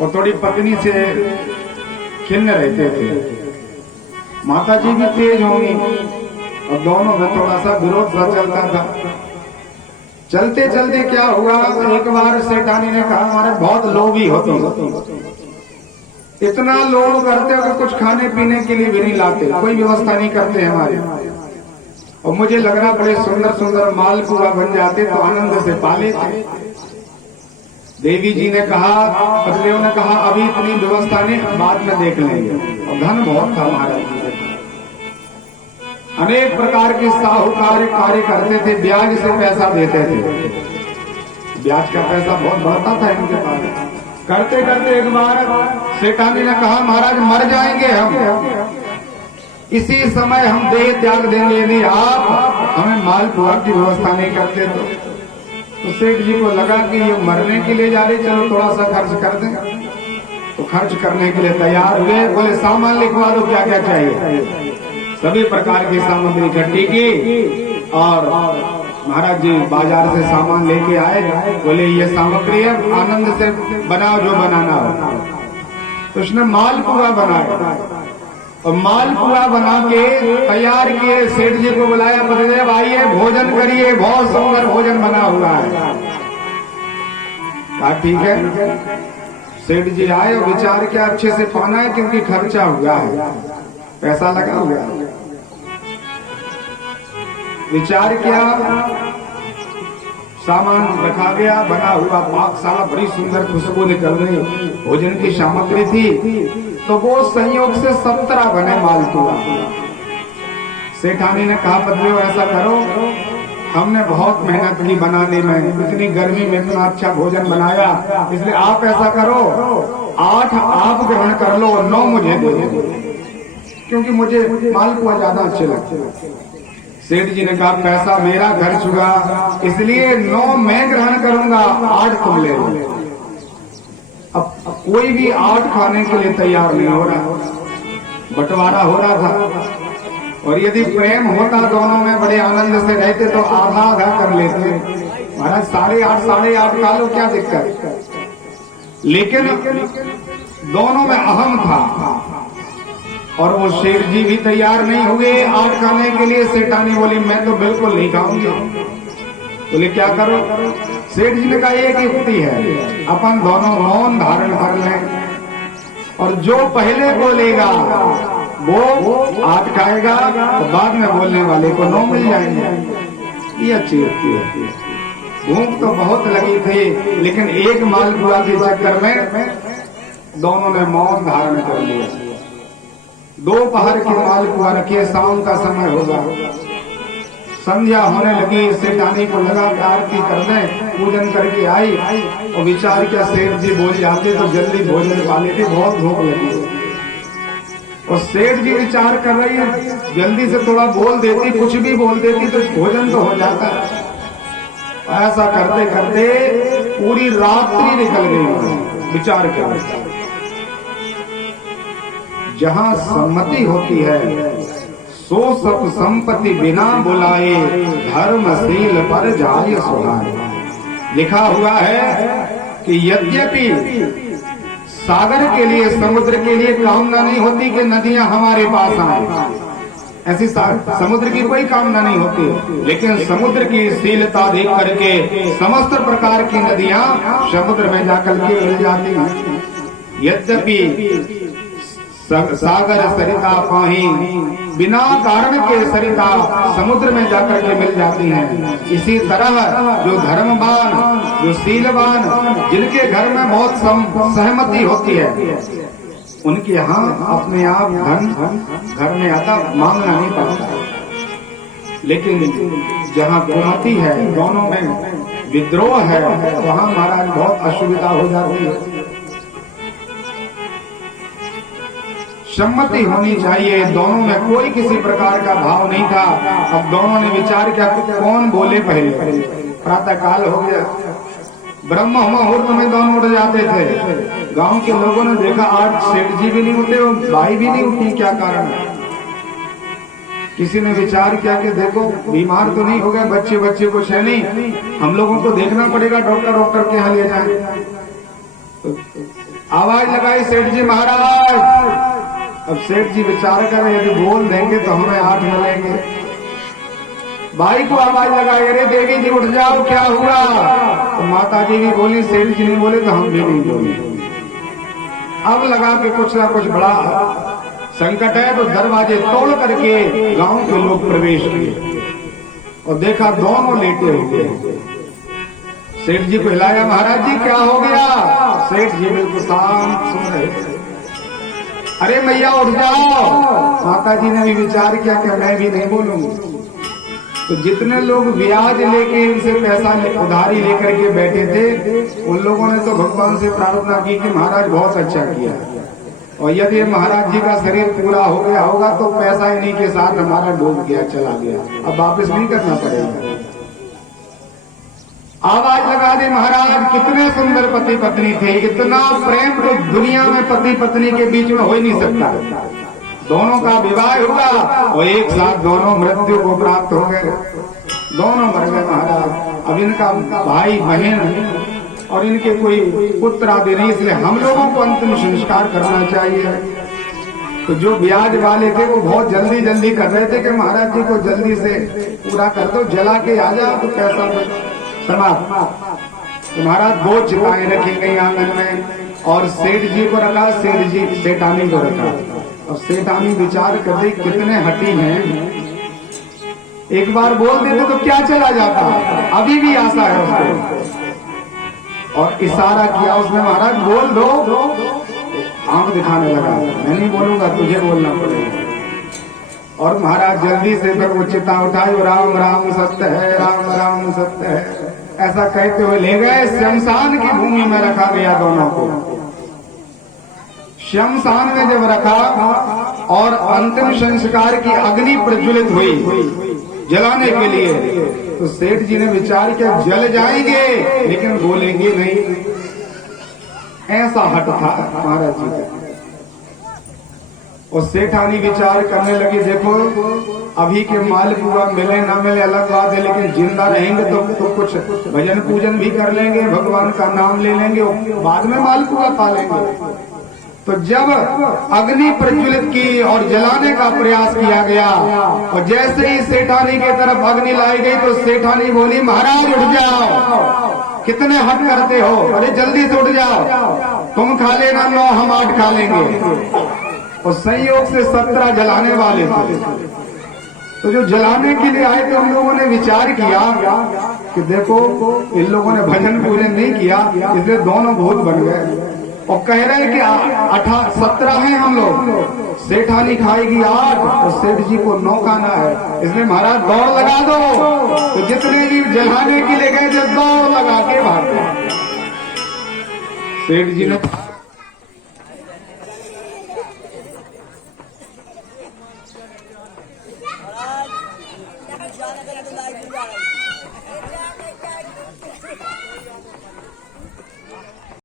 और थोड़ी पत्नी से खिन्न रहते थे। माता जी भी तेज होंगी और दोनों में थोड़ा सा विरोध सा चलता था। चलते चलते क्या हुआ, एक बार सेठानी ने कहा हमारे बहुत लोभी हो तुम, इतना लोभ करते हो कि कुछ खाने पीने के लिए भी नहीं लाते, कोई व्यवस्था नहीं करते हमारे, और मुझे लग रहा बड़े सुंदर सुंदर मालपुआ बन जाते तो आनंद से पा लेते। देवी जी ने कहा, पतिदेव ने कहा अभी इतनी व्यवस्था नहीं, बाद में देख लेंगे। और धन बहुत था महाराज जी, अनेक प्रकार के साहूकार कार्य करते थे, ब्याज से पैसा देते थे, ब्याज का पैसा बहुत बढ़ता था इनके पास। करते करते एक बार सेठानी ने कहा महाराज मर जाएंगे हम, इसी समय हम देह त्याग देंगे यदि आप हमें मालपुआ की व्यवस्था नहीं करते तो सेठ जी को लगा कि ये मरने के लिए जा रहे, चलो थोड़ा सा खर्च कर दें। तो खर्च करने के लिए तैयार हुए, बोले सामान लिखवा दो क्या क्या चाहिए। सभी प्रकार की सामग्री इकट्ठी की और महाराज जी बाजार से सामान लेके आए। बोले ये सामग्री है, आनंद से बनाओ जो बनाना हो। तो उसने मालपुआ बनाया और मालपुआ बना के तैयार किए। सेठ जी को बुलाया, पतिदेव आइए भोजन करिए, बहुत सुंदर भोजन बना हुआ है। कहा ठीक है। सेठ जी आए और विचार किया अच्छे से पाना है क्योंकि खर्चा हुआ है, पैसा लगा हुआ है। विचार किया, सामान रखा गया, बना हुआ पाकशाला, बड़ी सुंदर खुशबू निकल रही, भोजन की सामग्री थी। तो वो संयोग से 17 बने मालपुआ। सेठानी ने कहा पतिदेव ऐसा करो, हमने बहुत मेहनत की बनाने में, इतनी गर्मी में इतना अच्छा भोजन बनाया, इसलिए आप ऐसा करो 8 आप ग्रहण कर लो और 9 मुझे दे दो, क्योंकि मुझे मालपुआ ज्यादा अच्छे लगते। सेठ जी ने कहा पैसा मेरा खर्च हुआ, इसलिए 9 मैं ग्रहण करूंगा, 8 तुम ले लो। अब कोई भी 8 खाने के लिए तैयार नहीं हो रहा, बंटवारा हो रहा था। और यदि प्रेम होता दोनों में, बड़े आनंद से रहते तो आधा आधा कर लेते। महाराज 8.5 खा लो, क्या दिक्कत। लेकिन दोनों में अहम था और वो शेर जी भी तैयार नहीं हुए 8 खाने के लिए। सेठानी बोली मैं तो बिल्कुल नहीं खाऊंगी। बोले क्या करो। सेठ जी ने कहा एक युक्ति है, अपन दोनों मौन धारण कर लें और जो पहले बोलेगा वो 8 खाएगा तो बाद में बोलने वाले को 9 मिल जाएंगे। ये अच्छी युक्ति है। भूख तो बहुत लगी थी, लेकिन एक मालपुआ के चक्कर में दोनों ने मौन धारण कर लिया। दोपहर की मालपुआ रखिए, शाम का समय होगा, संध्या होने लगी। सेठानी को लगा कि आरती कर दें, पूजन करके आई और विचार किया सेठ जी बोल जाते तो जल्दी भोजन पा लेते, बहुत भूख लगी। और सेठ जी विचार कर रही है जल्दी से थोड़ा बोल देती, कुछ भी बोल देती तो भोजन तो हो जाता। ऐसा करते करते पूरी रात्रि निकल गई। विचार कर, जहां सम्मति होती है सो सब संपत्ति बिना बुलाए, धर्मशील पर जाय सुहाए। लिखा हुआ है कि यद्यपि सागर के लिए, समुद्र के लिए कामना नहीं होती कि नदियां हमारे पास आए, ऐसी समुद्र की कोई कामना नहीं होती, लेकिन समुद्र की शीलता देख करके समस्त प्रकार की नदियां समुद्र में जाकर के मिल जाती हैं। यद्यपि सागर सरिता पाही, बिना कारण के सरिता समुद्र में जाकर के मिल जाती हैं। इसी तरह जो धर्मवान, जो शीलवान, जिनके घर में बहुत सहमति होती है, उनके यहाँ अपने आप धन घर में आता, मांगना नहीं पड़ता। लेकिन जहाँ कुमति है, दोनों में विद्रोह है, वहाँ महाराज बहुत असुविधा हो जाती है। सम्मति होनी चाहिए, दोनों में कोई किसी प्रकार का भाव नहीं था। अब दोनों ने विचार किया कौन बोले पहले। प्रातः काल हो गया, ब्रह्म मुहूर्त में दोनों उठ जाते थे। गांव के लोगों ने देखा आज सेठ जी भी नहीं उठे और भाई भी नहीं उठी, क्या कारण है। किसी ने विचार किया कि देखो बीमार तो नहीं हो गए, बच्चे कुछ है नहीं, हम लोगों को देखना पड़ेगा, डॉक्टर के यहाँ ले जाए। तो आवाज लगाई सेठ जी महाराज। अब सेठ जी विचार कर रहे यदि बोल देंगे तो हमें 8 मिलेंगे। भाई को आवाज लगाई, अरे देवी जी उठ जाओ, क्या हुआ? तो माता जी भी बोली, सेठ जी नहीं बोले तो हम भी नहीं बोले। अब लगा के कुछ ना कुछ बड़ा संकट है, तो दरवाजे तोड़ करके गांव के लोग प्रवेश किए और देखा दोनों लेटे हुए। सेठ जी को हिलाया, महाराज जी क्या हो गया? सेठ जी बिल्कुल शांत सुन रहे। अरे मैया उठ जाओ। माता जी ने भी विचार किया कि मैं भी नहीं बोलूंगी। तो जितने लोग ब्याज लेके इनसे पैसा उधारी लेकर के बैठे थे, उन लोगों ने तो भगवान से प्रार्थना की कि महाराज बहुत अच्छा किया, और यदि महाराज जी का शरीर पूरा हो गया होगा तो पैसा इन्हीं के साथ हमारा डूब गया, चला गया, अब वापस नहीं करना पड़ेगा। आवाज लगा दी, महाराज कितने सुंदर पति पत्नी थे, इतना प्रेम तो दुनिया में पति पत्नी के बीच में हो ही नहीं सकता। दोनों का विवाह हुआ और एक साथ दोनों मृत्यु को प्राप्त हो गए, दोनों मर गए महाराज। अब इनका भाई बहन और इनके कोई पुत्र आदि नहीं, इसलिए हम लोगों को अंतिम संस्कार करना चाहिए। तो जो ब्याज वाले थे वो बहुत जल्दी जल्दी कर रहे थे कि महाराज जी को जल्दी से पूरा कर दो, जला के आ जाओ तो पैसा समाप्त। तो महाराज 2 चिताएं रखी गई आंगन में और सेठ जी को रखा, सेठ जी सेठानी को रखा। अब सेठानी विचार कर रही कितने हटी हैं, एक बार बोल देते तो क्या चला जाता, अभी भी आशा है उसको। और इशारा किया उसने, महाराज बोल दो। आंख दिखाने लगा, मैं नहीं बोलूंगा, तुझे बोलना पड़ेगा। और महाराज जल्दी से फिर वो चिता उठाई, राम राम सत्य है, राम राम सत्य है, ऐसा कहते हुए ले गए। शमशान की भूमि में रखा गया दोनों को। शमशान में जब रखा और अंतिम संस्कार की अग्नि प्रज्वलित हुई जलाने के लिए, तो सेठ जी ने विचार किया जल जाएंगे लेकिन बोलेंगे नहीं, ऐसा हट था महाराज जी का। और सेठानी विचार करने लगी, देखो अभी के मालपुआ मिले ना मिले अलग बात है, लेकिन जिंदा रहेंगे तो कुछ भजन पूजन भी कर लेंगे, भगवान का नाम ले लेंगे, बाद में मालपुआ पा लेंगे। तो जब अग्नि प्रज्वलित की और जलाने का प्रयास किया गया और जैसे ही सेठानी के तरफ अग्नि लाई गई तो सेठानी बोली, महाराज उठ जाओ, कितने हट करते हो, अरे जल्दी से उठ जाओ, तुम खा लेना 9 हम 8 खा लेंगे। और संयोग से 17 जलाने वाले थे। तो जो जलाने के लिए आए थे उन लोगों ने विचार किया कि देखो इन लोगों ने भजन पूजन नहीं किया, इसलिए दोनों भूत बन गए और कह रहे हैं कि 17 हैं हम लोग, सेठानी खाएगी 8 और सेठ जी को 9 खाना है, इसलिए महाराज दौड़ लगा दो। तो जितने भी जलाने के लिए गए जब दौड़ लगा के भाग गए। सेठ जी ने